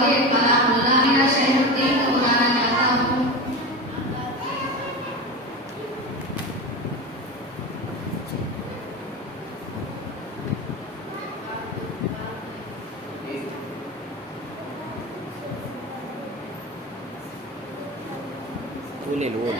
के अल्लाह मेरा शहर दिल को बुलाना चाहता हूँ। बोले बोल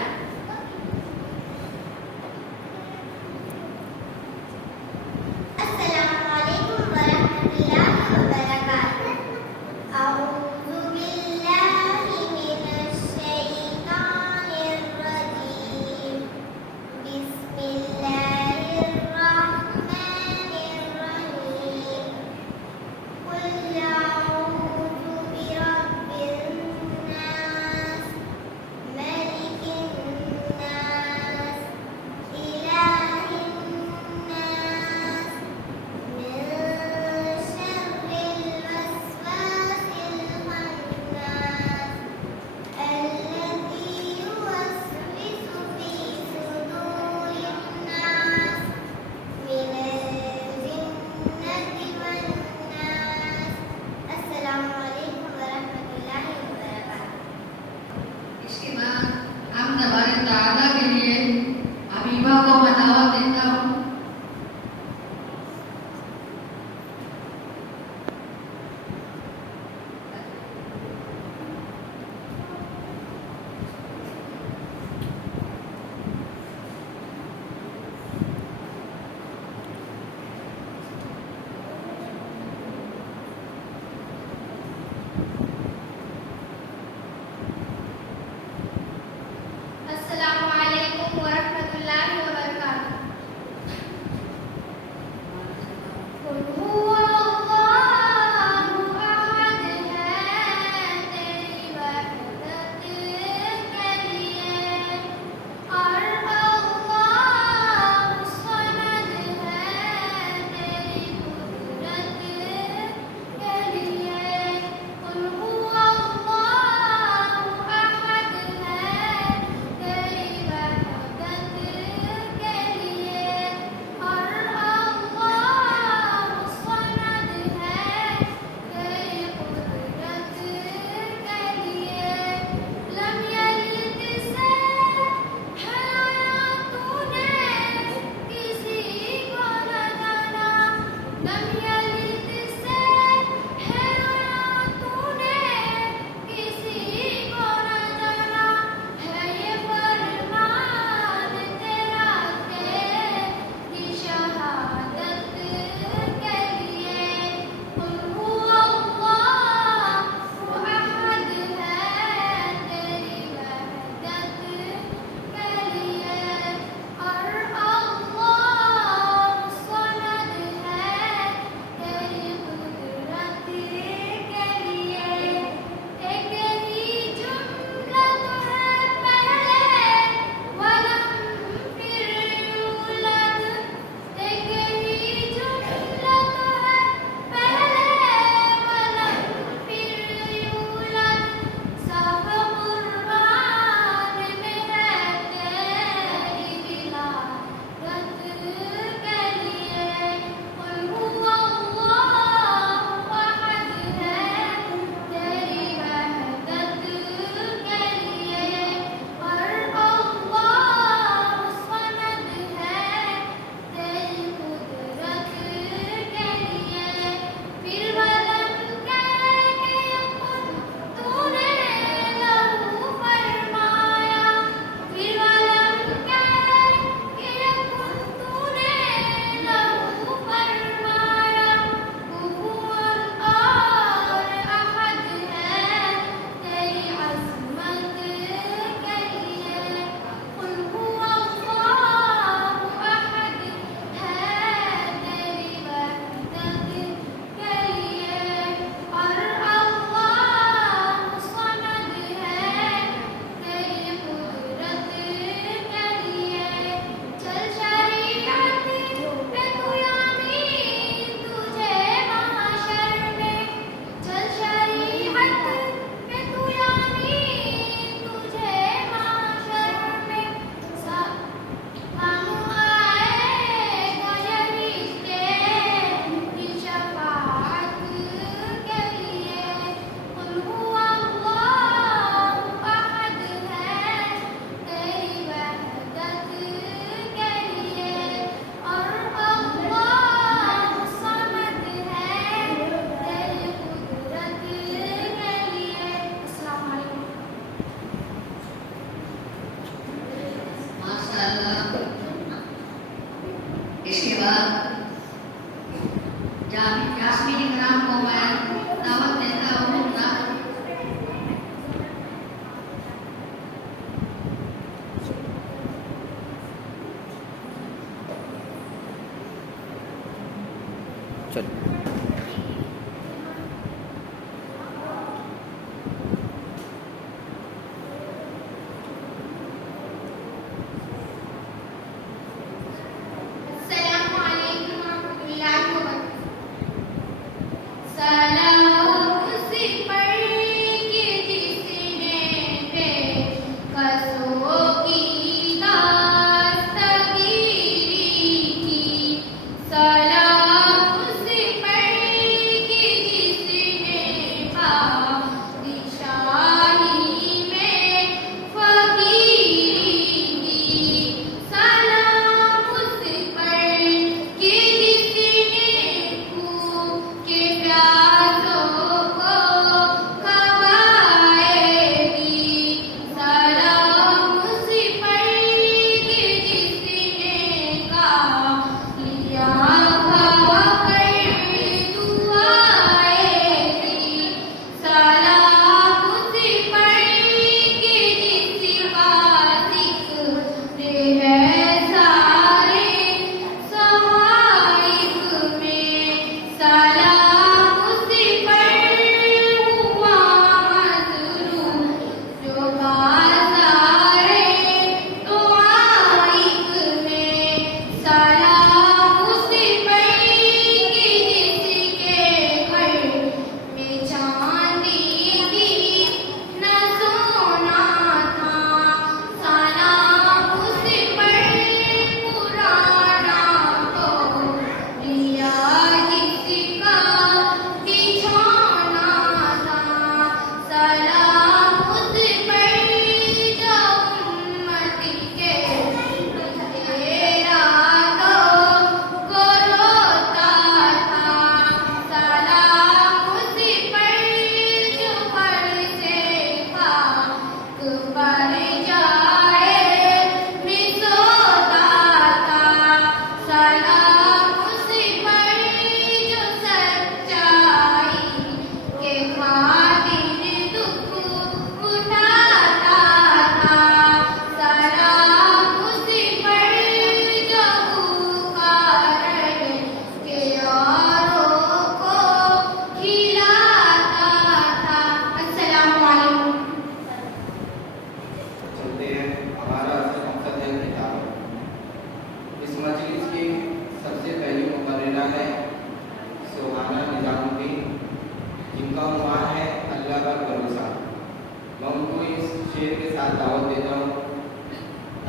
शेर के साथ दावत देता हूँ।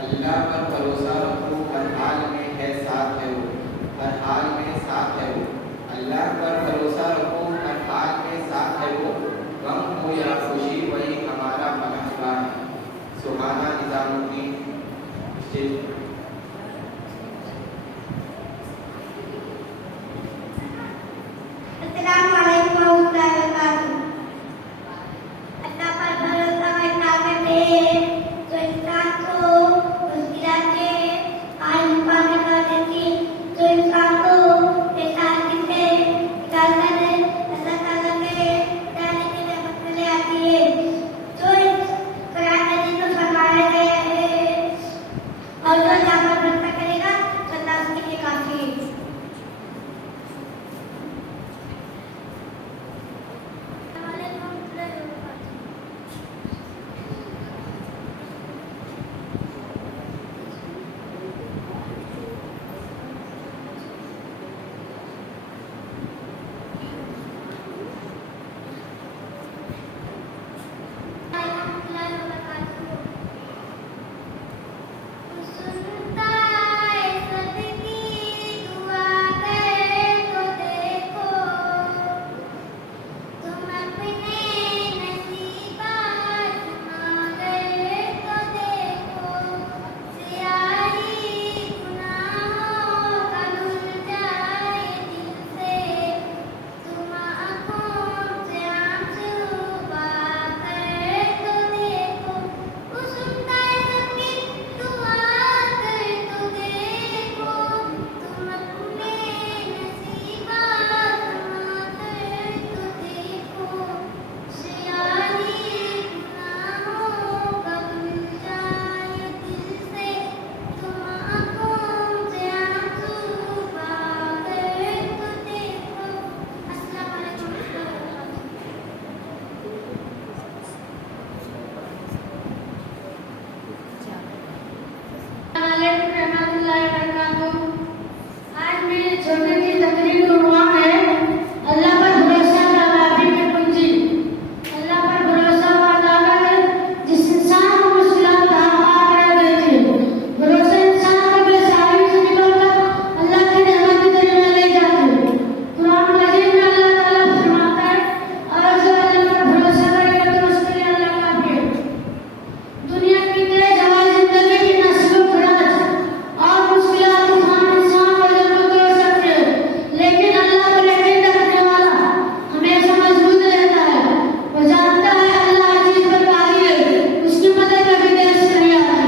अल्लाह पर भरोसा रखो, हर हाल में है साथ है वो, हर हाल में साथ है वो। अल्लाह पर भरोसा रखो, हर हाल में साथ है वो। गम हो या खुशी वही हमारा पनाहगाह है। सुहाना निजामुद्दीन शेर। अस्सलाम वालेकुम warahmatullahi wabarakatuh। अल्लाह पर भरोसा करना करते तो इंसान को मुश्किलातें हाल मुकाबला कर देती, तो इंसान को परेशानी से निकाल कर अल्लाह ताला के जाने की रहमत में ले आती है। जो कुरान मजीद में फरमाया गया है और जो अल्लाह पर भरोसा करेगा तो अल्लाह उसके लिए काफी है। आज मेरी छोटी सी तकरीर का उन्वान है अल्लाह पर भरोसा कामयाबी की कुंजी। अल्लाह पर भरोसा वो ताकत जिस इंसान को मुश्किलात पार कर देती है। भरोसा इंसान को बेसहारी से निकालकर अल्लाह की रहमत की तरफ में ले जाती है। कुरान मजीद में अल्लाह ताला फरमाता है और जो अल्लाह पर भरोसा करेगा तो उसके लिए अल्लाह काफी है। दुनिया की तेज हवा जिंदगी की नस्लों खुराज और मुश्किलात तूफान इंसान को जरूर तोड़ सकते हैं, लेकिन अल्लाह पर यकीन रखने वाला हमेशा मजबूत रहता है। वो जानता है अल्लाह अजीज पर कादिर है, उसकी मदद कभी देर से नहीं आती।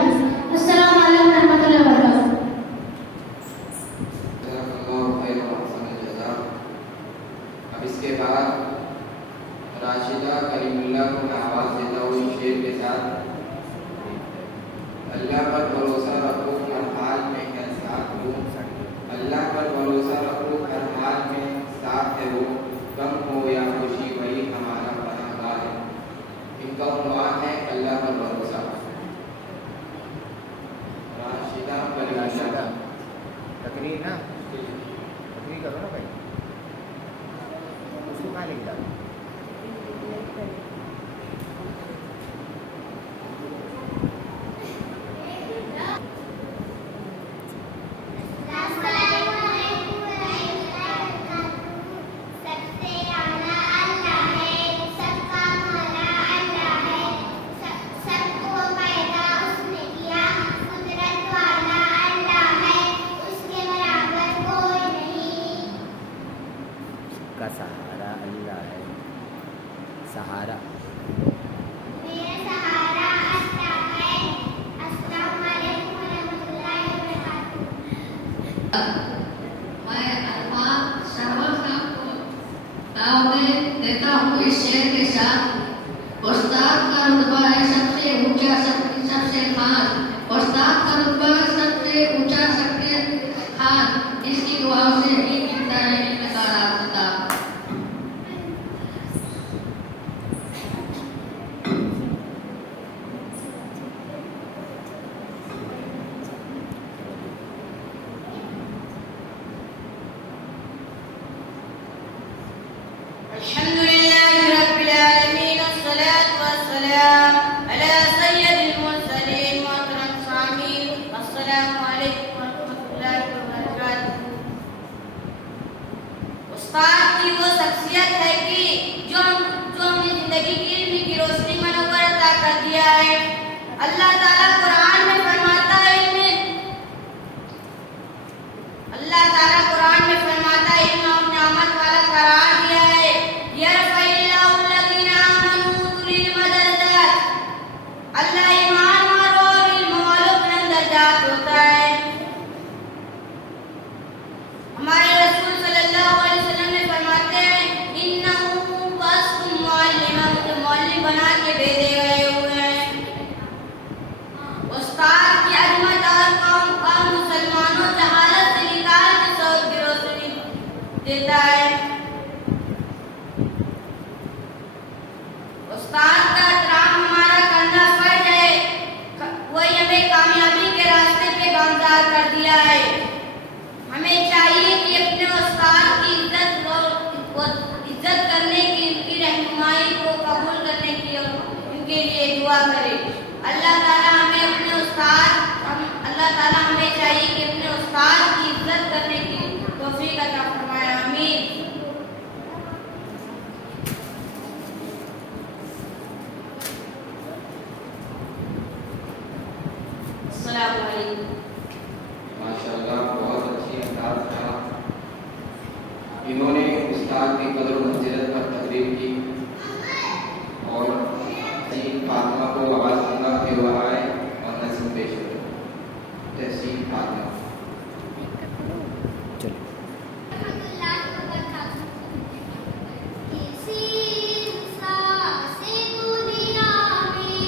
अस्सलाम वालेकुम रहमतुल्लाहि व बरकातहू। अब इसके बाद राशिदा करीमुल्लाह को मैं आवाज़ देता हूँ इस शेर के साथ। अल्लाह पर भरोसा रखो, हर हाल में है साथ वो। अल्लाह पर भरोसा रखो, हर हाल में साथ है वो। गम हो या खुशी वही हमारा पनाहगाह है। इनका उन्वान है अल्लाह पर भरोसा। राशिदा करीमुल्लाह तकरीर ना तकरीर करो ना भाई, उसको कहाँ लिख डालो। सबसे आला अल्लाह है, सबका मौला अल्लाह है, सबको पैदा उसने किया, कुदरत वाला अल्लाह है, उसके बराबर कोई नहीं। का सहारा अल्लाह है, सहारा मेरा सहारा अल्लाह है। अस्सलाम वालेकुम रहमतुल्लाहि व बरकातहू। मैं अल्लाह शाहबाज को दावत देता हूँ इस शेर के साथ। उस्ताद का रुतबा है सबसे ऊंचा, सबसे खास। उस्ताद का रुतबा सबसे ऊंचा, सबसे खास। इसकी दुआओं से ही मिलता है इल्म का रास्ता। الحمد لله رب العالمين والصلاة والسلام على سيدنا अल्लाह ताला कुरान में फरमाता है इन्हें अपने अमत वाला करार दिया है। यरफ़इल्लाहु अल्लज़ीना आमनू बिल मदरजात, अल्लाह ईमान वालों और इल्म वालों के दर्जात होता है। हमारे रसूल सल्लल्लाहु अलैहि वसल्लम ने फरमाते हैं इन्नहु बस्कुम मुअल्लिमा, मुझे मौलवी बना के भेजे गए हुए हैं। उस्ताद की अजमत और कौम का मुसलमानों जहालत से निकाल के सौर की रोशनी देता है। उस्ताद का एहतराम हमारा करना फर्ज है, वही हमें कामयाबी के रास्ते पे गामज़ार कर दिया है। हमें चाहिए कि अपने उस्ताद की इज्जत करने की, उनकी रहनुमाई को कबूल करने की उनके लिए दुआ करें। अल्लाह ताला हमें चाहिए कि अपने उस्ताद की इज्जत करने की तौफीक अता फरमाए। आमीन। अस्सलामु अलैकुम। माशाल्लाह, बहुत अच्छी अंदाज था। इन्होंने उस्ताद की कदर और मंजिलत पर तकरीर की और तहसीन फातिमा को आवाज़ दूंगा फिर वह आए और नज़्म पेश करें। तहसीन फातिमा। किसी इंसान से दुनिया में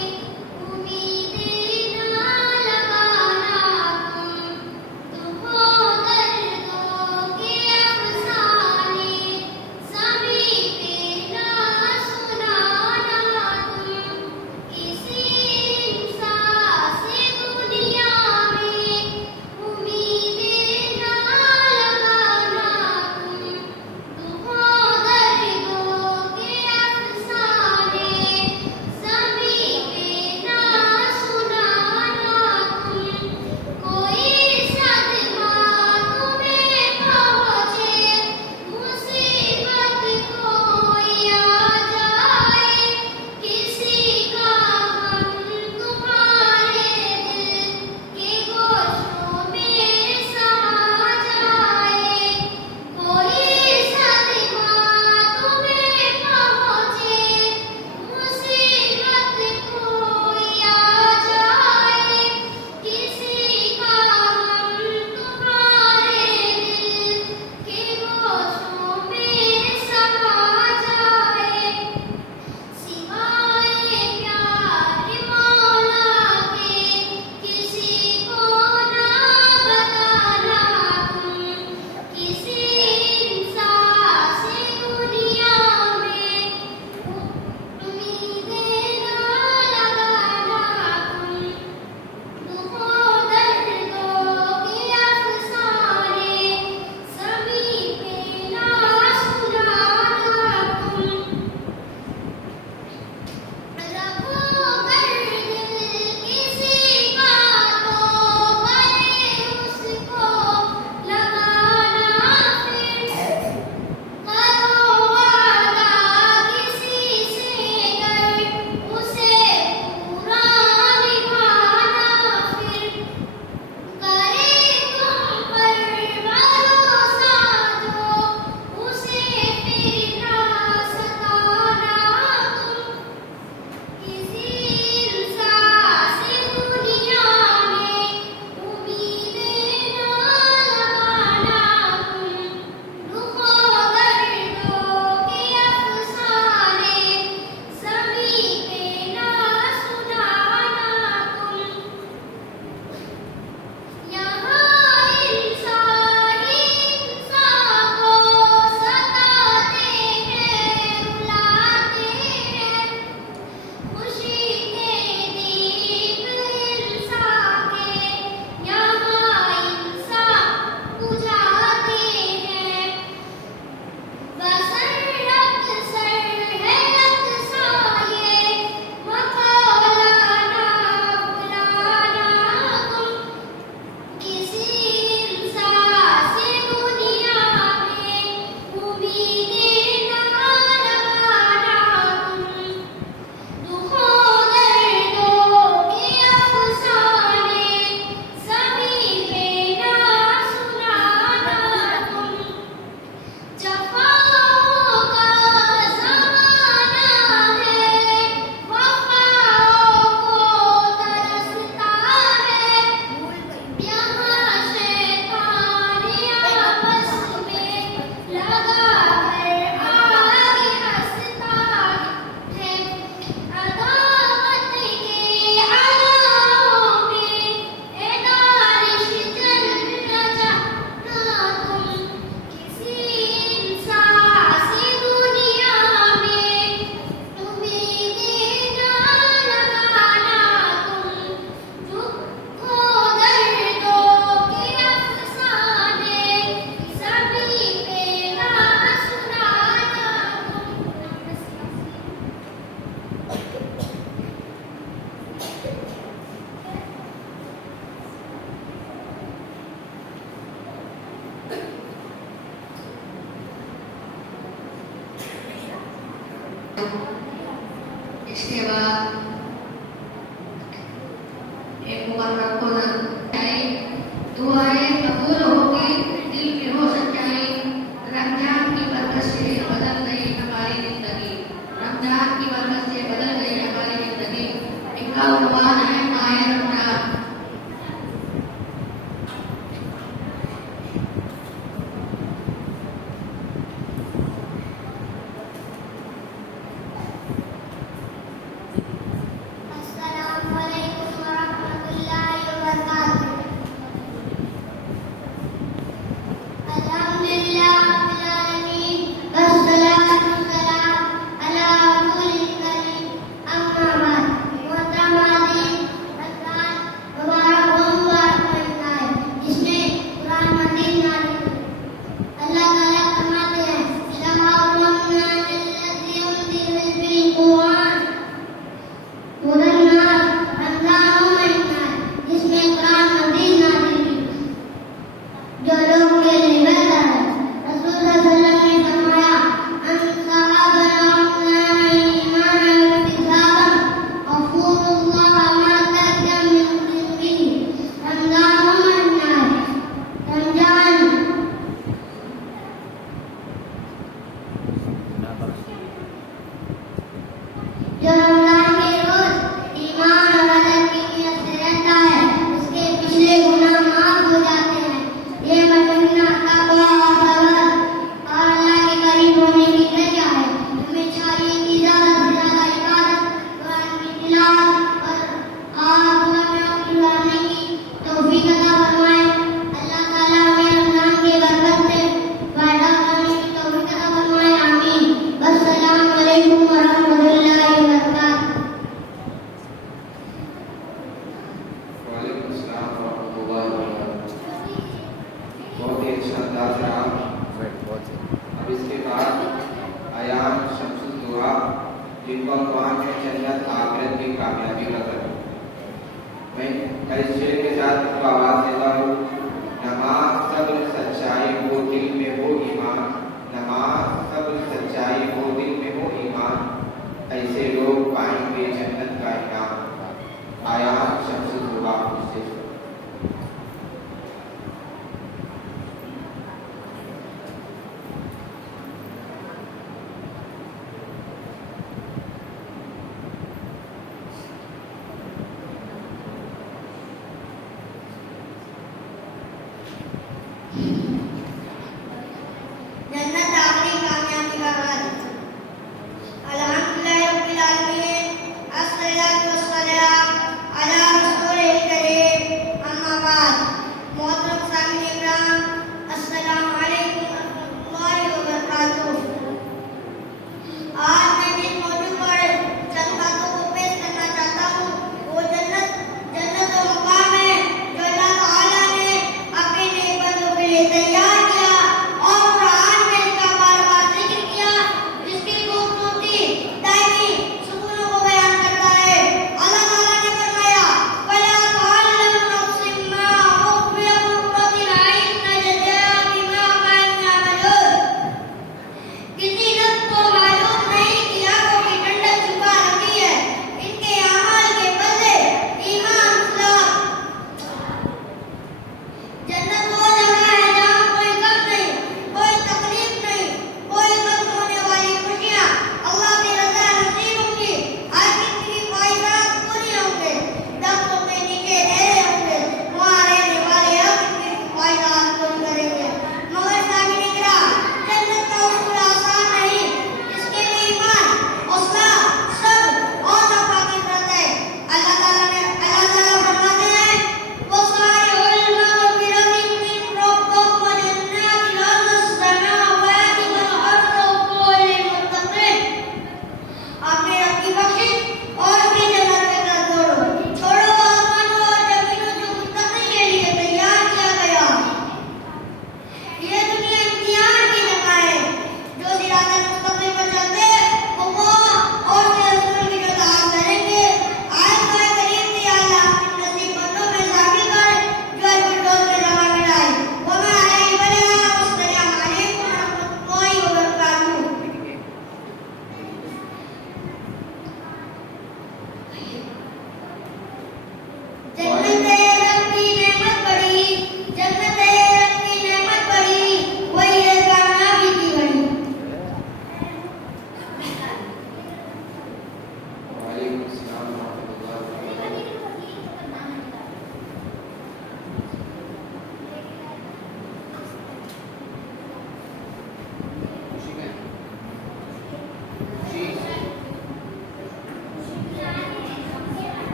इसके बाद एक मुकर्रर को दुआएं कबूल होगी, दिल में हो सच्चाई। रमजान की बरकत से बदल गई हमारी जिंदगी, रमजान की बरकत से बदल गई हमारी जिंदगी। इनका उन्वान है माह रमजान। अस्सलामुअलैकुम वरहमतुल्लाहि वबरकातुहू। अल्हम्दुलिल्लाह रब्बिल आलमीन वस्सलातु वस्सलाम अला रसूलिल करीम। अम्मा बाद, मोहतरम हाज़रीन, रमज़ान मुबारक महीना है जिसमें कुरान मजीद नाज़िल हुआ। अल्लाह ताला फरमाते हैं, शहरुर रमज़ान अल्लज़ी उनज़िला फ़ीहिल कुरान हुदन लिन्नास। रमज़ान वो महीना है जिसमें कुरान मजीद नाज़िल हुई, जो लोगों के लिए बेहतर है। रसूल सल्लल्लाहु अलैहि वसल्लम ने फरमाया, अनसाबना रमज़ान ईमानन व इहतिसाबन गफ़ूरुल्लाह मा तक़द्दम मिन ज़िक्रिही। रमज़ान वो महीना है, रमज़ान जो रमज़ान के रोज ईमान और अदब की नियत से रहता है, उसके पिछले गुनाह माफ हो जाते हैं। ये महीना तक़वा और सब्र और अल्लाह के करीब होने की जरिया है। हमें चाहिए कि ज़्यादा से ज़्यादा इबादत, कुरान की तिलावत और दुआओं की करने की तौफीक अता फरमाए। अल्लाह ताला हमें रमज़ान के बरकत से फायदा उठाने की तौफीक अता फरमाए। आमीन। अस्सलामु अलैकुम वरहमतुल्लाहि वबरकातुहू। वालेकुम अस्सलाम वरहमतुल्लाहि वबरकातुहू। बहुत ही अच्छा अंदाज रहा। बहुत सही। अब इसके बाद आयान शम्सुल दुआ, जिनको अल्लाह ने जन्नत आखिरत की कामयाबी का कर। मैं इस शेर के साथ इसको आवाज देता हूँ। नमाज सब्र सच्चाई हो, दिल में हो ईमान। नमाज सब्र सच्चाई हो, दिल में हो ईमान। ऐसे लोग पाएंगे जन्नत का इनाम। आयान शम्सुल दुआ से जन्नत आखिरी कामयाबी का राज। अल्हम्दुलिल्लाह रब्बिल आलमीन।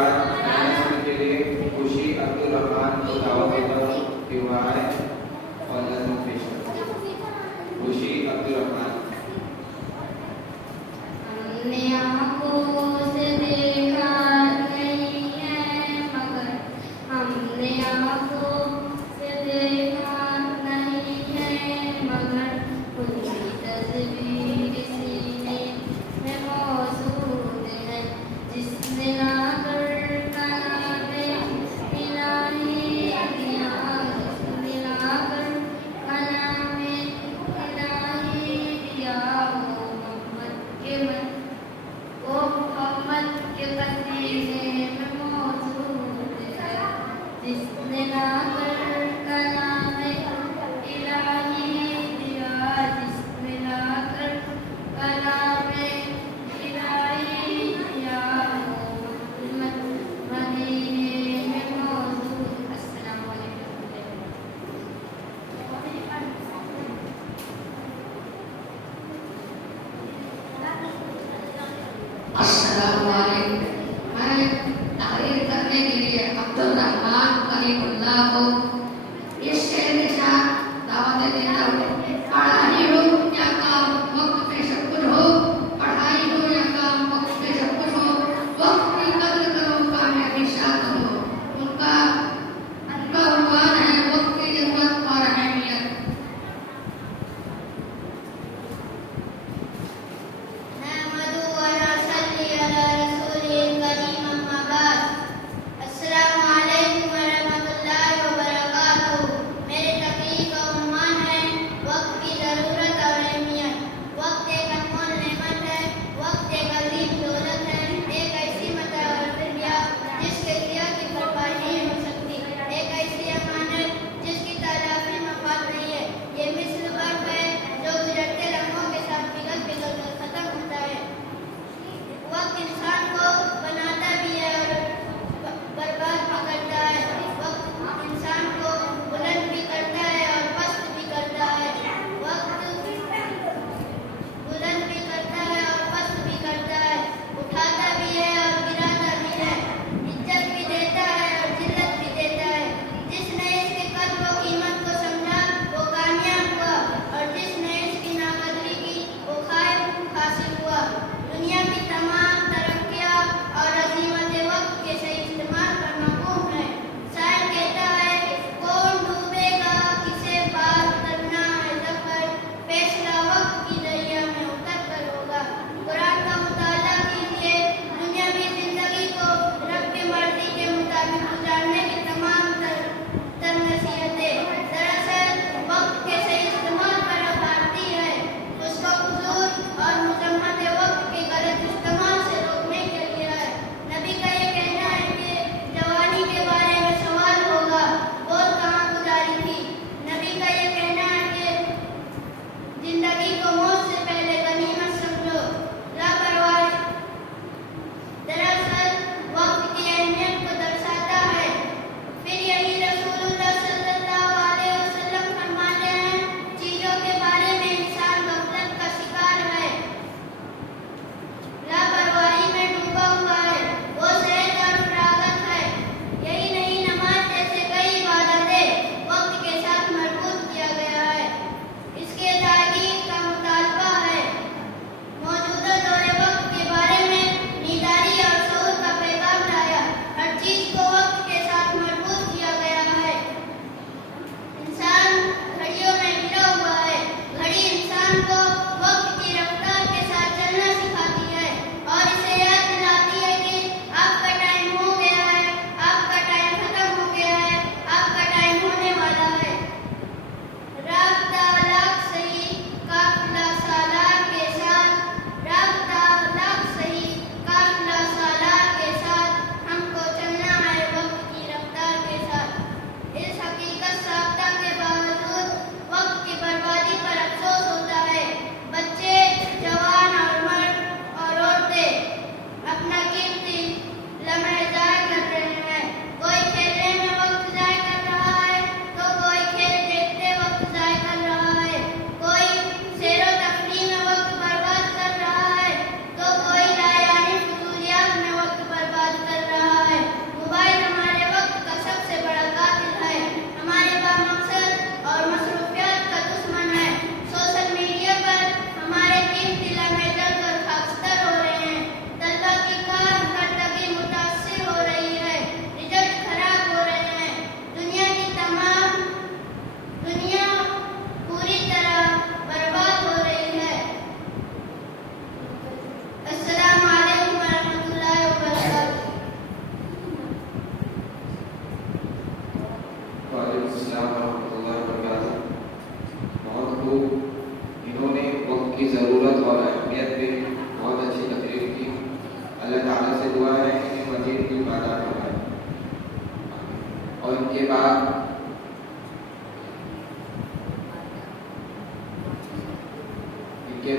बाद announcement के लिए खुशी अब्दुल रहमान को दावत देता हूँ कि वह आए और नज़्म पेश करें। खुशी अब्दुल रहमान। हमने आँखों से देखा नहीं है मगर हमने आँखों से देखा नहीं है मगर उनकी तस्वीर सीने में मौजूद है जिसने आकर कहा है इलाही दिया जिसने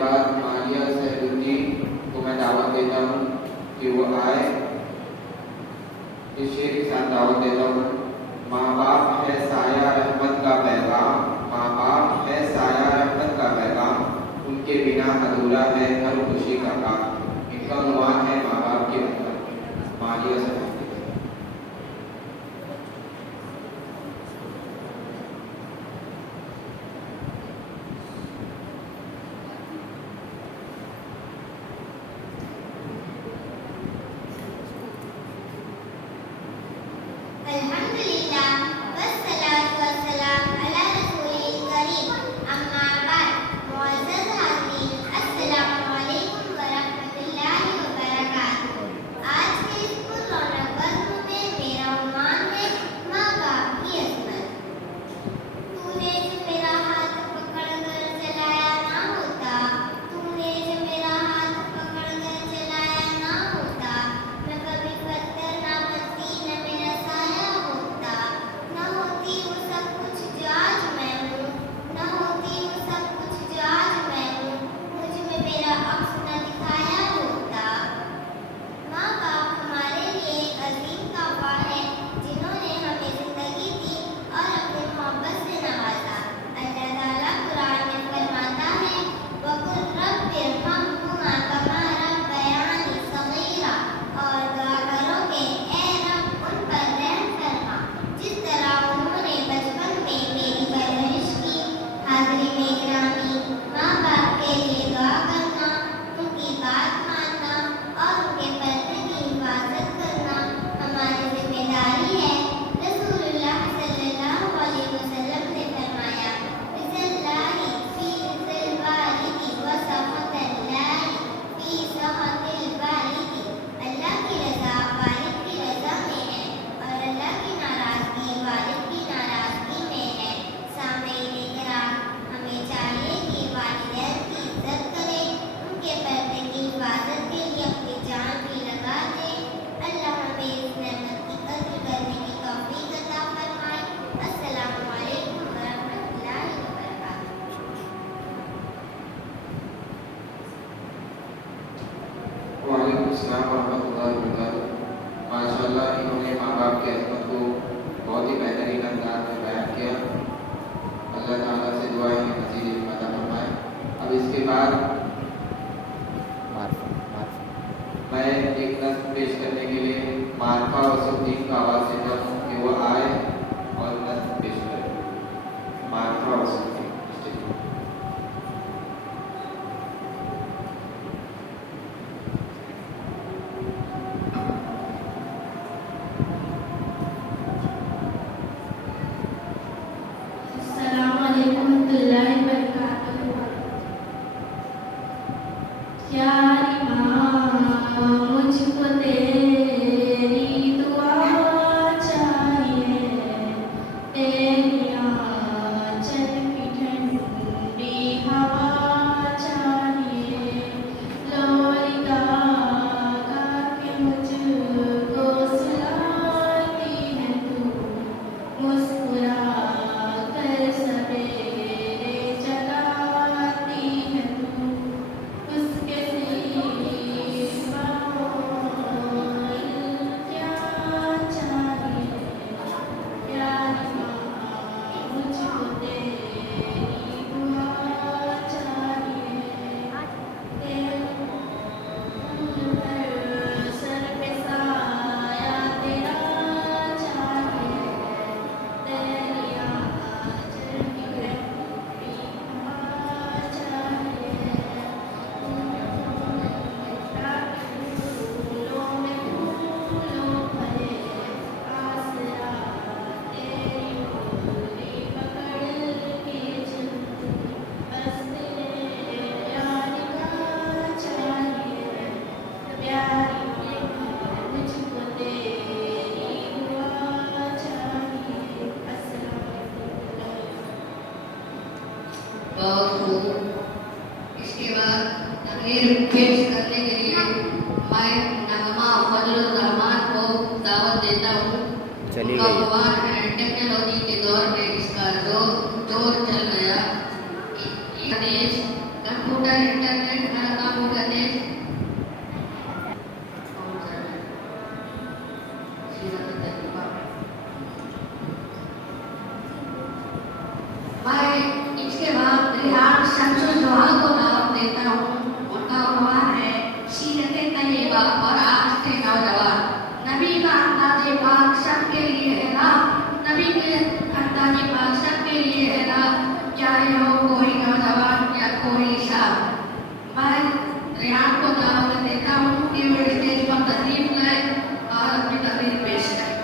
बाद मारिया सैफुद्दीन को मैं दावत देता हूँ कि वो आए। इस शेर के साथ दावत देता हूँ। माँ बाप है साया रहमत का पैगाम, माँ बाप है साया रहमत का पैगाम, उनके बिना अधूरा है हर खुशी का काम। इनका उन्वान है माँ बाप के मतलब। मारिया सैफुद्दीन। माशाअल्लाह इन्होंने माँ बाप की अज़मत को बहुत ही बेहतरीन अंदाज में बयान किया। अल्लाह ताला से दुआ है कि मज़ीद इल्म अता फरमाए। अब इसके बाद मैं एक नस्म पेश करने के लिए मारफा वसुद्दीन का आवाज़ देता हूँ कि वो आए और नस्म पेश करें। मारफा वसुद्दीन। इसके बाद तकरीर पेश करने के लिए मैं नगमा फजलुर रहमान को दावत देता हूँ। चली उनका गई। टेक्निकल कोई साहब, मैं रेहान को दावत देता हूँ कि वो स्टेज पर तशरीफ लाए और अपनी तकरीर पेश करें।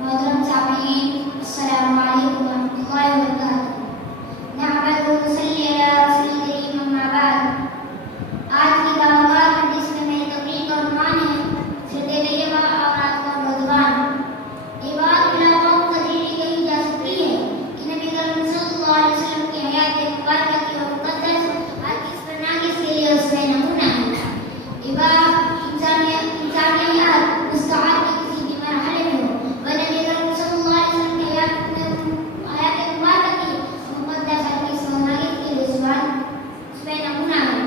मोहतरम सामीन, अस्सलामु अलैकुम वरहमतुल्लाहि वबरकातुहू। नहमदुहु व नसल्ली अला रसूलिल करीम, अम्मा बाद। आज की दावत हदीस में मेरी तकरीर का उन्वान है सिरते तैयबा और रात का नौजवान। ये बात उलमाओं को कहीं कही जा सकती है कि नबी करीम सल्लल्लाहु अलैहि वसल्लम की हयात मुबारक की और मुक़द्दस हर किस पर नाकिस के लिए उसमें नमूना है। ये बात इंसानियत मुस्तआद के किसी भी मरहले में हो व नबी करीम सल्लल्लाहु अलैहि वसल्लम की हयात मुबारक की और मुक़द्दस हर किस पर नाकिस के लिए उसमें नमूना है।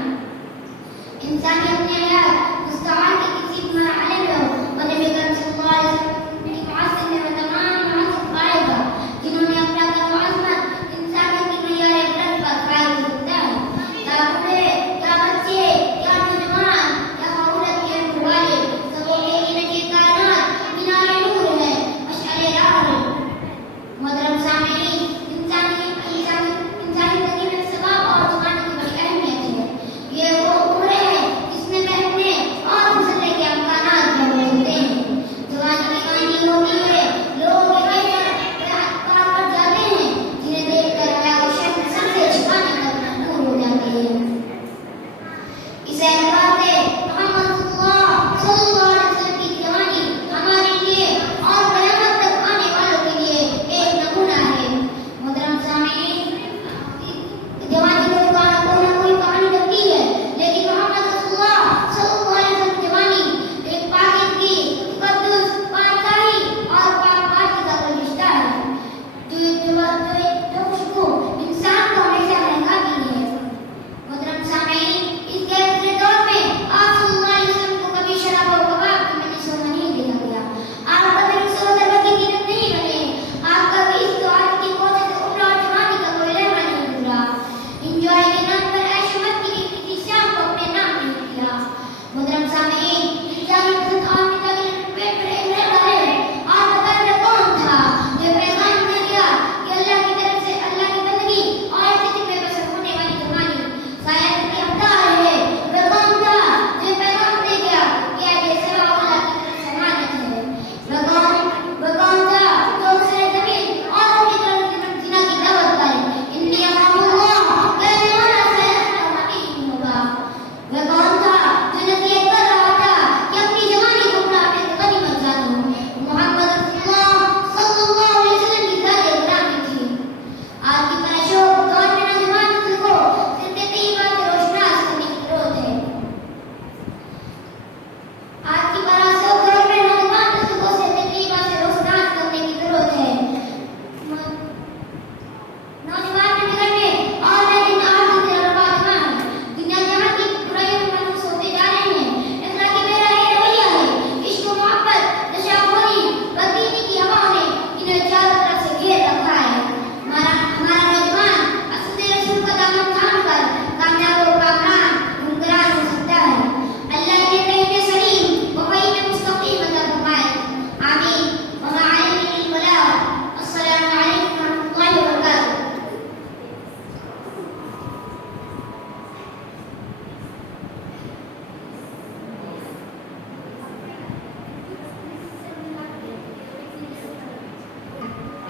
इंसानियत ने हयात मुस्तआद के किसी भी मरहले में हो व नबी करीम सल्लल्लाहु अलैहि वसल्लम की मुआज़ में तमाम मुआज़ पाएगा जिन्होंने अपना मुआज़मत इंसानियत की मयार अकरम पर कायम किया है। या बूढ़े या बच्चे या नौजवान या औरत के वाले सबों के लिए ये कायनात मीनार नूर है, मशअल राह है। मोहतरम सामीन, इंसानी तकरीब में सवाब और ज़माने की बड़ी अहमियत है। ये वो उम्र है जिसमें महफिलें और मुसल्ले के अमकानात बने होते हैं। जवानी दीवानी होती है, लोग कार पर जाते हैं जिन्हें देखकर हया और शर्म सबसे छिपाने का मजबूर हो जाते हैं। इस एतबार से मोहम्मद सल्लल्लाहु अलैहि वसल्लम की जवानी हमारे लिए और क़यामत तक आने वालों के लिए एक नमूना है। मोहतरम सामीन, जवानी कोई कहानी लगती है, लेकिन मोहम्मद सल्लल्लाहु अलैहि वसल्लम की जवानी एक पाकीज़गी, तक़द्दुस, पाकशाही और पाक-पाकीज़ा का रिश्ता है जो खुशबू इंसान को हमेशा महकाती है। मोहतरम सामीन, इस गैर दौर में आप सल्लल्लाहु अलैहि वसल्लम को कभी शराब और कबाब की मजलिसों में नहीं देखा गया। आप कभी रिक्शा दरबार की कीमत नहीं बने। आप कभी इस दौर की कोशिश से उम्र और जवानी का कोई लम्हा नहीं गुजरा। इंजॉय के नाम पर ऐशमत के लिए किसी शाम को अपने नाम नहीं किया। मोहतरम सामीन, इंसानी पसंद और पिता के पेट पर एक रहता है। आप बताइए कौन था जो पैगाम दे दिया कि अल्लाह की तरफ से अल्लाह की बंदगी और इज्जत में बसर होने वाली जवानी शायद की हकदार है। वह कौन था जो पैगाम दे गया कि ऐसे सेवा अल्लाह की तरफ से मानत है। वह कौन था जो उसे जमीन और उनकी तरफ जिना की दावत करे। इन्नी अल्लाह कहने वाला शायद हकीम होगा। वह कौन था जो नसीहत कर रहा था कि अपनी जवानी को अपना गनीमत जानो। मोहम्मद सल्लल्लाहु अलैहि वसल्लम की ज़ात गुलामी थी। आज की तरह दौर में नौजवान नस्ल को सिर्फ तैयबा से रोशनास करने की जरूरत है। आज की दौर में नौजवान नस्ल को सिर्फ तैयबा से रोशनास करने की जरूरत है। नौजवान के बिगड़ने और नए दिन आज की बर्बाद है। दुनिया जहाँ की बुराइयों में मलूस होते जा रहे हैं। अखलाकी बेराही रवैया है, इश्क व मोहब्बत, नशाखोरी, बददीनी की हवा ने इन्हें चारों तरफ से घेर रखा है। हमारा नौजवान असद रसूल का दामन थामकर कामयाब और कामरान गुमरान हो सकता है। अल्लाह ने फहीम सलीम व फहीम मुस्तकीम अता फरमाए। आमीन व मा अलैना इल्ला बलाग। अस्सलामु अलैकुम व रहमतुल्लाहि व बरकातुहू।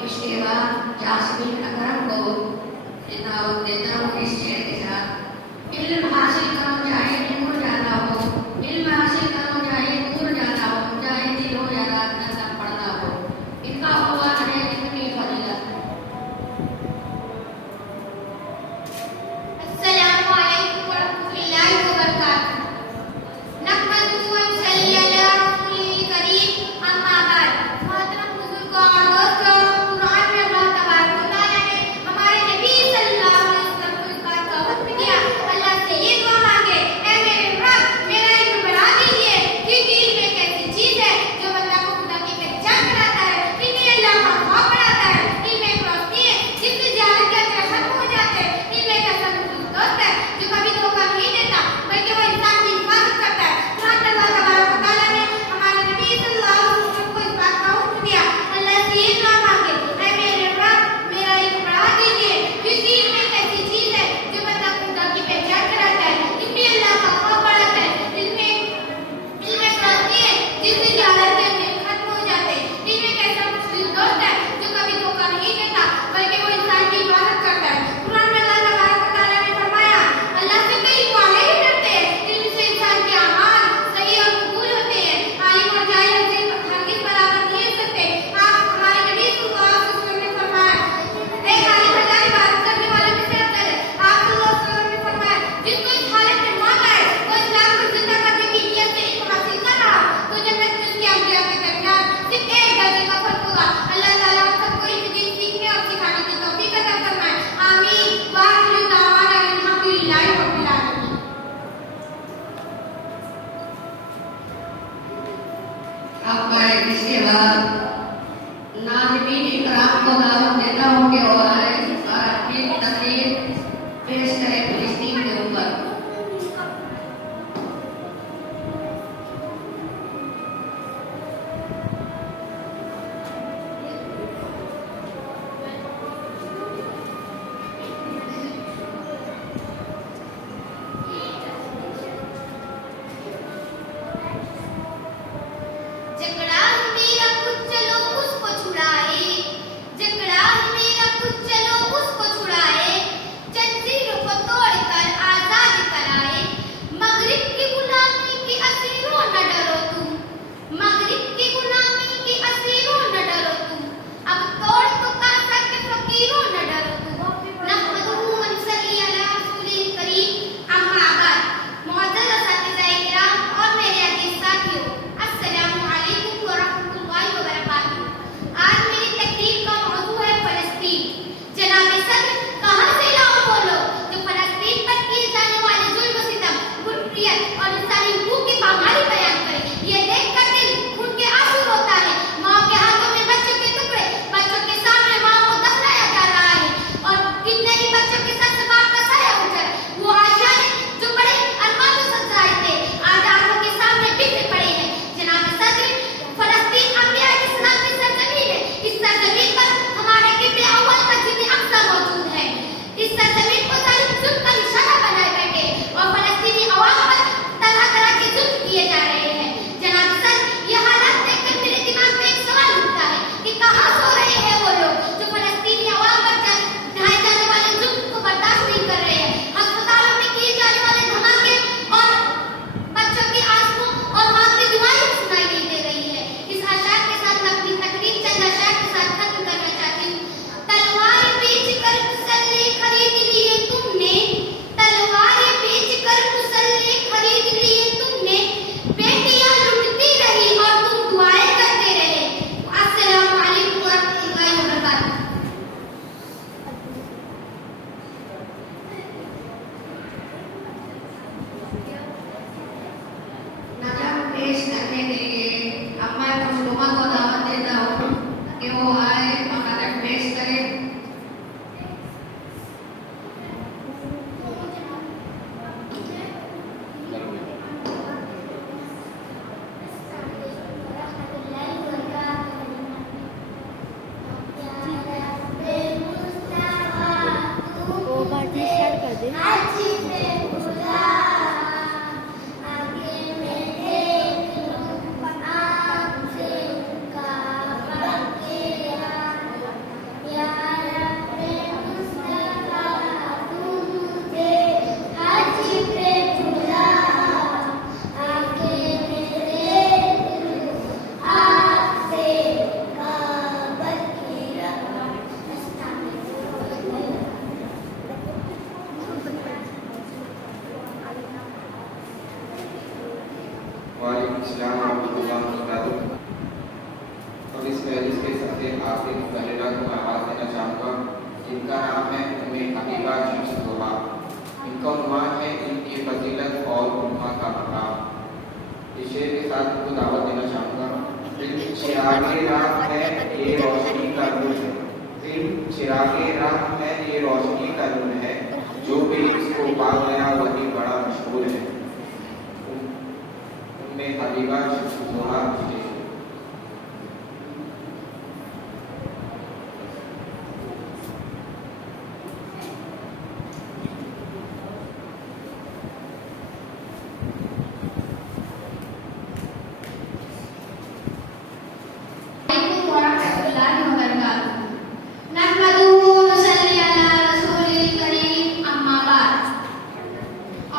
इसके बाद जासमीन अकरम को दावत देता हूँ इस शेर के साथ। इल्म हासिल करो चाहे दूर जाना हो, इल्म हासिल करो चाहे दूर जाना हो, चाहे दिन हो या रात नमाज़ पढ़ना हो। इनका हुआ है इतनी फजीलत। अस्सलामु अलैकुम व रहमतुल्लाहि व बरकातुहू। नहमदुहु व नसल्ली अला रसूलिल करीम, अम्मा बाद। मोहतरम बुजुर्गों और दोस्तों, कुरान में अल्लाह तबारक व तआला ने आमीन। वाखिर दावाना अल्हम्दुलिल्लाहि रब्बिल आलमीन। अब मैं इसके बाद नाज़रीन इकराम को दावत देता हूँ कि वो आए और अपनी तकरीर पेश करें फिलिस्तीन के ऊपर। जकड़ा मेरा कुछ चलो उसको छुड़ाए, जकड़ा मेरा कुछ चलो उसको छुड़ाए, जंजीरों को तोड़कर आजाद कराए। मगरिब की गुलामी की असीरों न डरो तुम, मगरिब की गुलामी की असीरों न डरो तुम, अब तोड़ तो कासा के फकीरों न डरो तुम। नहमदुहु व नसल्ली अला रसूलिल करीम, अम्मा बाद। मुअज़्ज़ज़ असातिज़ाए किराम और मेरे अज़ीज़ साथियों, अस्सलामु अलैकुम व रहमतुल्लाहि व बरकातुहू। आज मेरी तकरीर का मौजू है फलस्तीन। जनाब सदर, कहाँ से लाऊं वो लोग जो फलस्तीन पर किए जाने वाले जुल्म सितम, गुर्रियत और इंसानी हुकूक की पामाली बयान करें। ये देखकर दिल खून के आंसू रोता है। माँ के हाथों में बच्चों के टुकड़े, बच्चों के सामने माँ को दफनाया जा रहा है और कितने ही बच्चों के सर से बाप का साया उठ रहा है। वो आशिया ने जो बड़े अरमानों से सजाए थे आज आंखों के सामने बिखरे पड़े हैं। जनाब सदर, फलस्तीन अंबिया इस्लाम की सरजमीन है। इस सरजमीन पर हमारे किबले अव्वल का जिन्नी अक्सा मौजूद है। इस सरजमीन को जालिम जुल्म का निशाना बनाए बैठे और फलस्तीनी अवाम पर तरह तरह के जुल्म किए जा रहे हैं। जनाब सदर, ये हालात देखकर मेरे दिमाग में एक सवाल उठता है कि कहाँ सो रहे हैं वो लोग जो फलस्तीनी अवाम पर ढाए जाने वाले जुल्म को बर्दाश्त नहीं कर रहे हैं। अस्पतालों में किए जाने वाले धमाके और बच्चों की आंसुओं और माँ की दुआएं सुनाई नहीं दे रही है। इस आशात के साथ मैं अपनी तकरीर चंद आशात के साथ खत्म करना चाहती हूँ। तलवार बेच कर मुसल्ले खरीद लिए तुमने, तलवार बेच कर मुसल्ले खरीद लिए तुमने, बेटियां लुटती रही और तुम दुआएं करते रहे। अस्सलामु अलैकुम व रहमतुल्लाहि व बरकातुहू। नज़म पेश करने के लिए अब मैं मजलूमा को दावत देता हूँ कि वो आए और नज़म पेश करें। वो पार्टी स्टार्ट कर दे। वालेकुम अस्सलाम व रहमतुल्लाहि व बरकातुहू। और इस महलिस के सबसे आखिरी मुकर्रिरा को मैं आवाज़ देना चाहूँगा, जिनका नाम है उम्मे हबीबा शम्स दोहा। इनका उन्वान है इनकी फजीलत और उम्मा का मकाम। इस शेर के साथ उनको दावत देना चाहूँगा। इल्म चिरागे राह है ये रोशनी का नूर है, इल्म चिरागे राह है ये रोशनी का नूर है, जो भी इसको पा गया वही बड़ा मशहूर है। उम्मे हबीबा शम्स दोहा।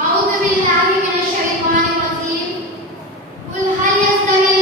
अऊज़ु बिल्लाहि मिनश शैतानिर रजीम। कुल हल यस्तवी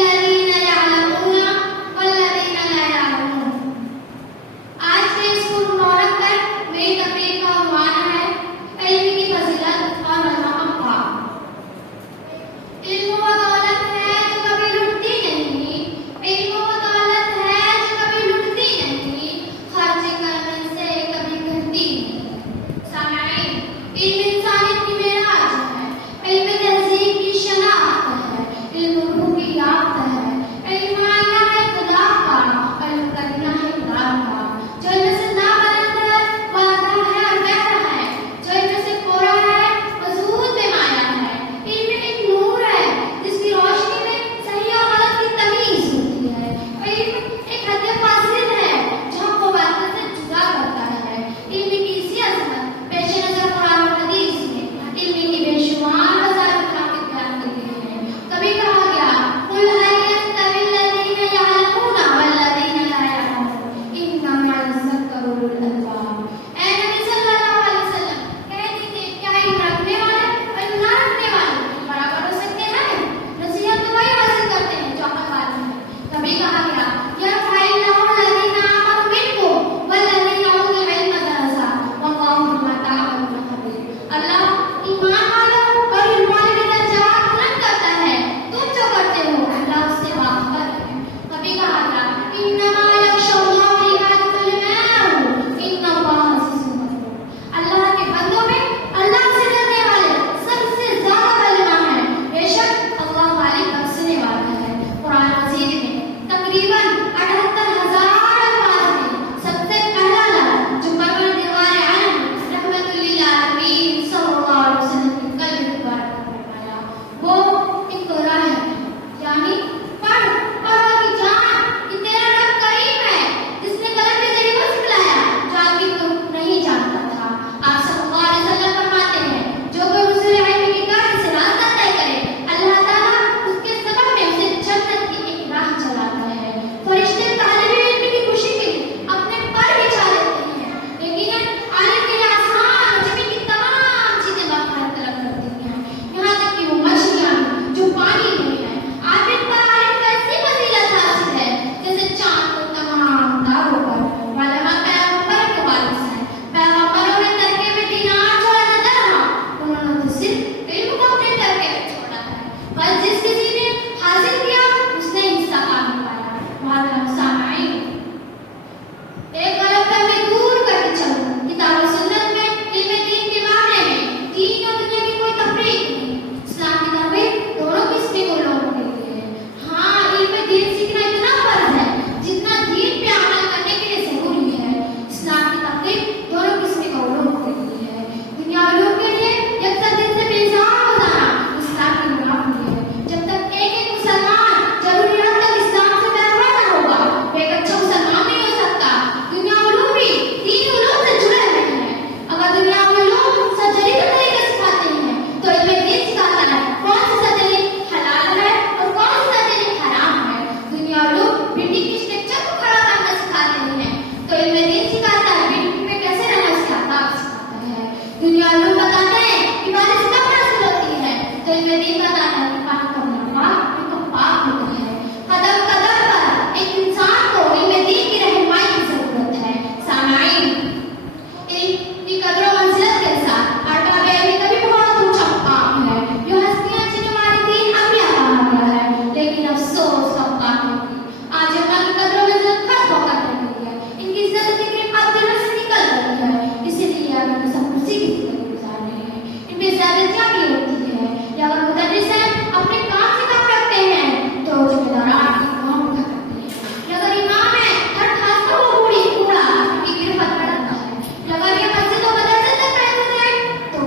दुनिया में सब खुशी की जिंदगी गुजार रहे हैं। इनमें ज्यादतियां भी होती है, या अगर मुदर्रिस है अपने काम से काम रखते हैं तो जिम्मेदारान की काम उठा करते हैं, या अगर इमाम है हर खास को वो बूढ़ी कूड़ा की गिरफ्त करता है, या अगर ये मस्जिद और मदरसे तक महदूद है तो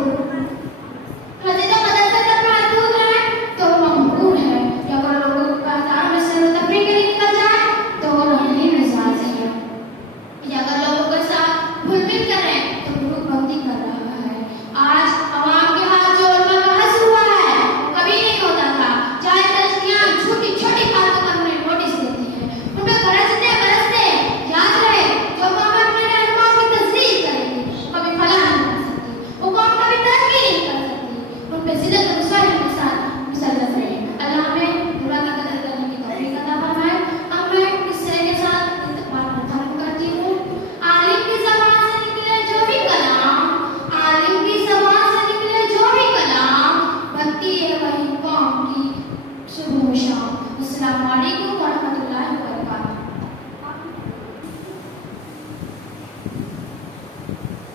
मस्जिद और मदरसे तक महदूद है तो ममनून है, या अगर लोगों का काम में से तफरीक के लिए निकल जाए तो नहीं मिजाज है, या अगर लोगों के साथ घुल-मिल कर रहे तो ग्रुपबंदी कर रहा है। आज अवाम के हाथ जोड़ना बहस हुआ है, कभी नहीं होता था। चाहे तस्तियां छोटी छोटी बातों पर उन्हें नोटिस देती है, उनमें बरसते बरसते याद रहे जो मोहम्मद मेरे अल्लाह की तस्दीक करेगी कभी फलाह नहीं कर सकती, वो कौन कभी तरक्की नहीं कर सकती, उन पे जिल्लत और रुसवाई के साथ मुसल्लत रहे। अल्लाह हमें बुरा का कदर करने की तौफीक अता फरमाए। अब मैं इससे के साथ इंतकाल खत्म करती हूँ। आलिम की ज़बान से निकले जो भी कलाम, आलिम की ज़बान से निकले जो भी कलाम, बनती है वही कौम की सुबह शाम। अस्सलामु अलैकुम व रहमतुल्लाहि व बरकातहू।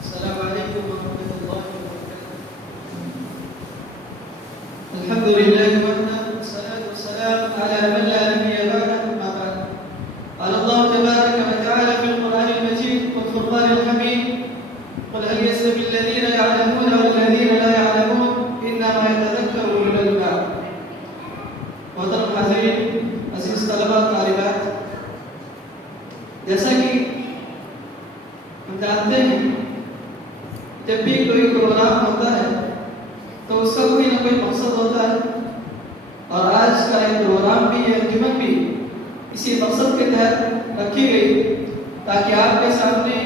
अस्सलामु अलैकुम व रहमतुल्लाहि व बरकातहू। अल्हम्दुलिल्लाहि वहदा वस्सलातु वस्सलामु अला मन ला नबिय्य बa'दहु अम्मा बa'द। قال الله تبارك وتعالى في القرآن المجيد والفرقان الحميد قل هل يستوي الذين يعلمون والذين لا يعلمون إنما يتذكر أولو الألباب। मोहतरम हाज़िरीन, अज़ीज़ तलबा तालिबात, जैसा कि हम जानते हैं जब भी कोई प्रोग्राम होता है तो उसका कोई ना कोई मकसद होता है, और आज का ये प्रोग्राम भी, ये अंजुमन भी इसी मकसद के तहत रखी गई ताकि आपके सामने,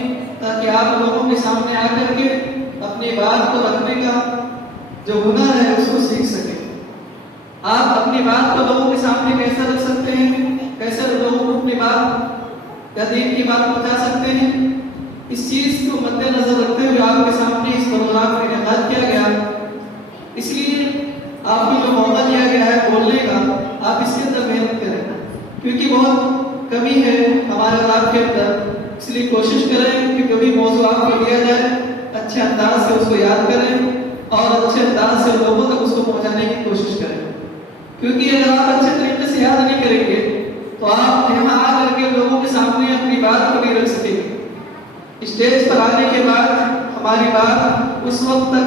ताकि आप लोगों के सामने आकर के अपनी बात को रखने का जो हुनर है उसको सीख सकें। आप अपनी बात को लोगों के सामने कैसे रख सकते हैं, कैसे लोगों को अपनी बात या दीन की बात पहुंचा सकते हैं, इस चीज को मद्देनजर रखते हुए आपके सामने इस प्रोग्राम का इनेकाद किया गया। इसलिए आपको जो मौका दिया गया है बोलने का, आप इसके अंदर मेहनत करें, क्योंकि बहुत कमी है हमारे और आपके अंदर। इसलिए कोशिश करें कि जो भी मौजूद आपको दिया जाए अच्छे अंदाज से उसको याद करें और अच्छे अंदाज से लोगों तक उसको पहुंचाने की कोशिश करें, क्योंकि अगर आप अच्छे तरीके से याद नहीं करेंगे तो आप यहाँ आकर के लोगों के सामने अपनी बात को नहीं रख सकेंगे। स्टेज पर आने के बाद हमारी बात उस वक्त तक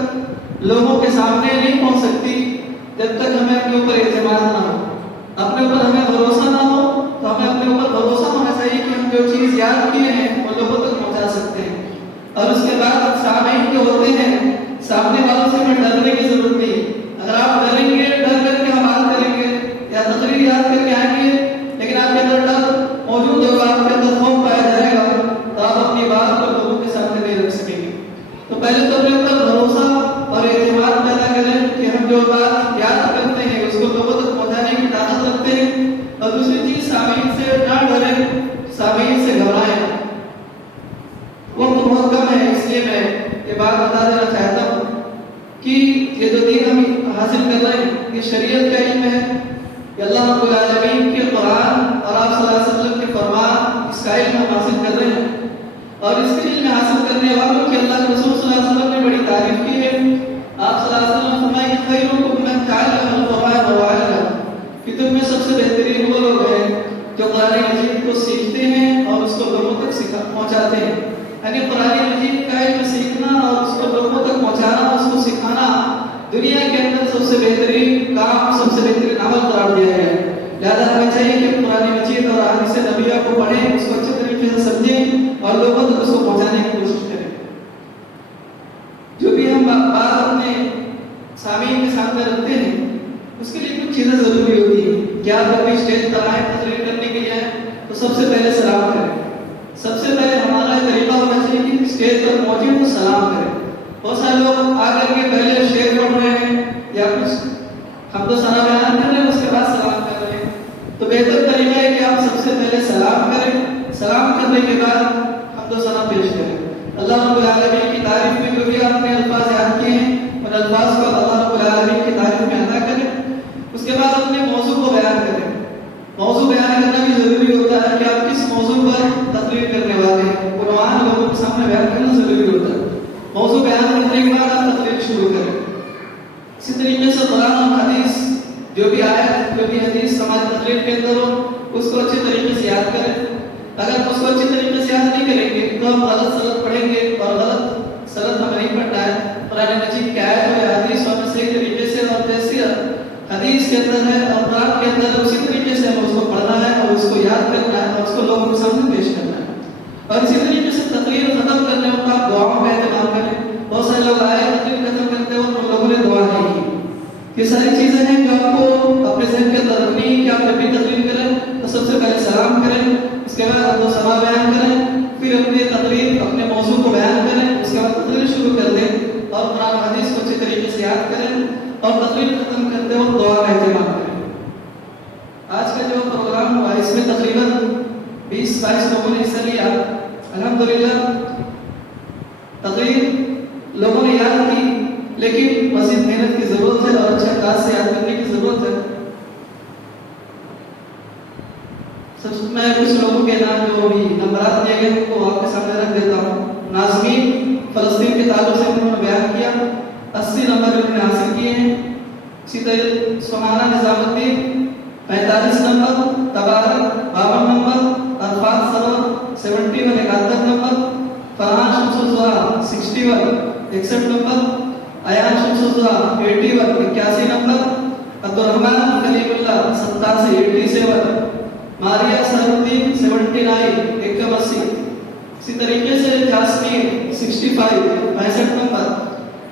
लोगों के सामने नहीं पहुंच सकती जब तक हमें अपने ऊपर एतमाद ना हो, अपने ऊपर हमें भरोसा ना हो। तो हमें अपने ऊपर भरोसा होना चाहिए कि हम जो चीज़ याद किए हैं वो लोगों तक पहुंचा सकते हैं। और उसके बाद सामईन जो होते हैं, सामने वालों से हमें डरने की जरूरत नहीं। अगर आप डरेंगे, डर करके हम बात करेंगे या तकरीर याद करके आएंगे, लेकिन आपके अंदर डर मौजूद होगा, आपके अंदर खौफ पाया जाएगा, तो आप अपनी बात को लोगों के सामने नहीं रख सकेंगे। तो पहले तो अपने ऊपर भरोसा और एतमाद पैदा करें कि हम जो बात याद करते हैं उसको लोगों तक पहुंचाने की ताकत रखते हैं। और दूसरी चीज, सामईन से ना डरें, सामईन से घबराएं। वक्त बहुत कम है, इसलिए मैं ये बात बता देना चाहता हूँ कि ये जो दीन हम हासिल कर रहे हैं ये शरीयत का इल्म है, ये अल्लाह रब्बुल आलमीन के कुरान और आप सल्लल्लाहु अलैहि वसल्लम के फरमान, इसका इल्म हम हासिल कर रहे हैं। और इसके इल्म हासिल करने वालों की अल्लाह के रसूल सल्लल्लाहु अलैहि वसल्लम ने बड़ी तारीफ की है। आप सल्लल्लाहु अलैहि वसल्लम फरमाए, खैरुकुम मन तअल्लम अल-कुरान व अल्लम, कि तुम में सबसे बेहतरीन वो लोग हैं जो कुरान मजीद को सीखते हैं और उसको लोगों तक पहुंचाते हैं। यानी कुरान मजीद का इल्म सीखना और उसको लोगों तक पहुंचाना, उसको सिखाना दुनिया के अंदर सबसे बेहतरीन काम, सबसे बेहतरीन अमल करार दिया गया है। लिहाजा हमें चाहिए कि कुरान मजीद और हदीस नबविया को पढ़ें, उसको अच्छे तरीके से समझें और लोगों तक उसको पहुंचाने की कोशिश करें। जो भी हम बात अपने सामीन के सामने रखते हैं उसके लिए कुछ चीजें जरूरी होती है। क्या आप कोई स्टेज पर आए तकरीर करने के लिए आए तो सबसे पहले सलाम करें। सबसे पहले हमारा तरीका होना चाहिए कि स्टेज पर पहुंचे तो सलाम करें। बहुत सारे लोग आकर के पहले शेर पढ़ रहे हैं या कुछ हम तो सना बयान कर रहे हैं, उसके बाद सलाम कर रहे हैं। तो बेहतर तरीका है कि आप सबसे पहले सलाम करें, सलाम करने के बाद हम तो सना पेश करें। अल्लाह रब्बुल आलमीन की तारीफ में जो भी आपने अल्फाज याद किए हैं उन अल्फाज को अल्लाह रब्बुल आलमीन की तारीफ में अदा करें। उसके बाद अपने मौजू को बयान करें। मौजू बयान करना भी जरूरी होता है कि आप किस मौजू पर तकरीर करने वाले हैं। कुरान लोगों के सामने बयान करना जरूरी होता है। मौजू बयान करने के बाद आप तकरीर शुरू करें। इसी तरीके से कुरान और हदीस जो भी आयत जो भी हदीस हमारी तकरीर के अंदर हो उसको अच्छे तरीके से याद करें। अगर उसको अच्छे तरीके से याद नहीं करेंगे तो हम गलत सलत पढ़ेंगे और गलत सलत हमें नहीं पढ़ना है। कुरान मजीद की आयत और हदीस हमें सही तरीके से और जैसे हदीस के अंदर है और कुरान के अंदर उसी तरीके से हमें उसको पढ़ना है और उसको याद करना है और उसको लोगों के सामने पेश करना है। और इसी तरीके से तकरीर खत्म करने वक्त आप दुआओं का एहतमाम करें। बहुत सारे लोग आए तकरीर खत्म करते वक्त उन लोगों ने दुआ नहीं की। ये सारी चीजें हैं जो आपको अपने ज़हन के अंदर रखनी है कि आप जब भी तकरीर करें तो सबसे पहले सलाम करें, उसके बाद आप दो समा बयान करें, फिर अपनी तकरीर अपने मौजू को बयान करें, उसके बाद तकरीर शुरू कर दें और कुरान हदीस को अच्छे तरीके से याद करें और तकरीर खत्म करते वक्त दुआ का एहतमाम करें। आज का जो प्रोग्राम हुआ इसमें तकरीबन 20-22 लोगों ने हिस्सा लिया। अल्हम्दुलिल्लाह तकरीर लोगों ने याद की, लेकिन मज़ीद मेहनत की जरूरत है और अच्छे अंदाज से याद करने की जरूरत है। सबसे मैं कुछ लोगों के नाम जो भी नंबरात दिए गए उनको आपके सामने रख देता हूँ। नाज़मीन फ़लस्तीन के ताल्लुक से उन्होंने बयान किया, 80 नंबर उन्होंने हासिल किए हैं। इसी तरह सुहाना Nizamuddin 45 number, Tabarak 52 number, Arafat Sarwar 71 71 number, Farhan Shamsuzzoha 61 61 number, Ayan Shamsuzzoha 81 81 number, Abdurrahman Kalimullah 87 87, Maria Saruddin 79 81। इसी तरीके से Jasmine 65 65 number,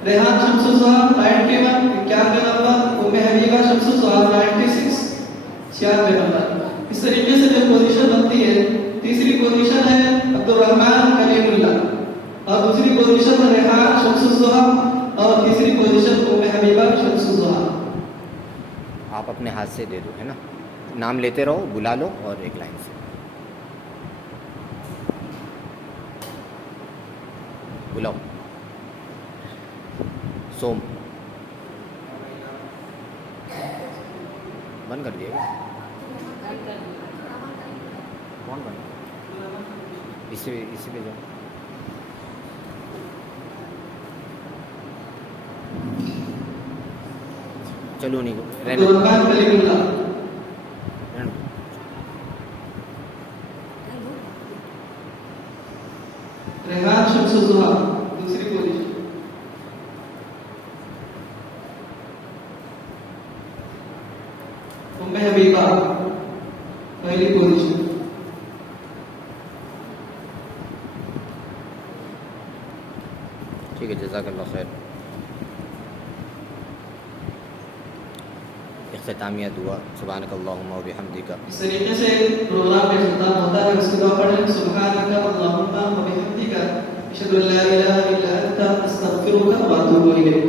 Rehan Shamsuzzoha 91 91 number, Umme Habiba Shamsuzzoha 96 96 number. इस तरीके से जो पोजीशन बनती है, तीसरी पोजीशन है अब्दुर्रहमान कलीमुल्लाह और दूसरी पोजीशन रेहान शमसुज़्ज़ोहा और तीसरी पोजीशन उम्मे हबीबा शमसुज़्ज़ोहा। आप अपने हाथ से दे दो, है ना, नाम लेते रहो, बुला लो और एक लाइन से बुलाओ। सोम बंद कर दिएगा, कौन बंद? इसी पे जाओ। चलो नहीं को अब्दुर्रहमान कलीमुल्लाह, रेहान शमसुज़्ज़ोहा दूसरी पोजीशन, उम्मे हबीबा पहली पोजीशन। ठीक है, जज़ाकल्लाह खैर। इख्तितामिया दुआ, सुब्हानकल्लाहुम्मा व बिहम्दिका। इस तरीके से प्रोग्राम का इख्तिताम होता है। उसके दुआ पढ़ें, सुब्हानका अल्लाहुम्मा व बिहम्दिका, अशहदु अल्ला इलाहा इल्ला अंता, अस्तगफिरुका व अतूबु इलैक।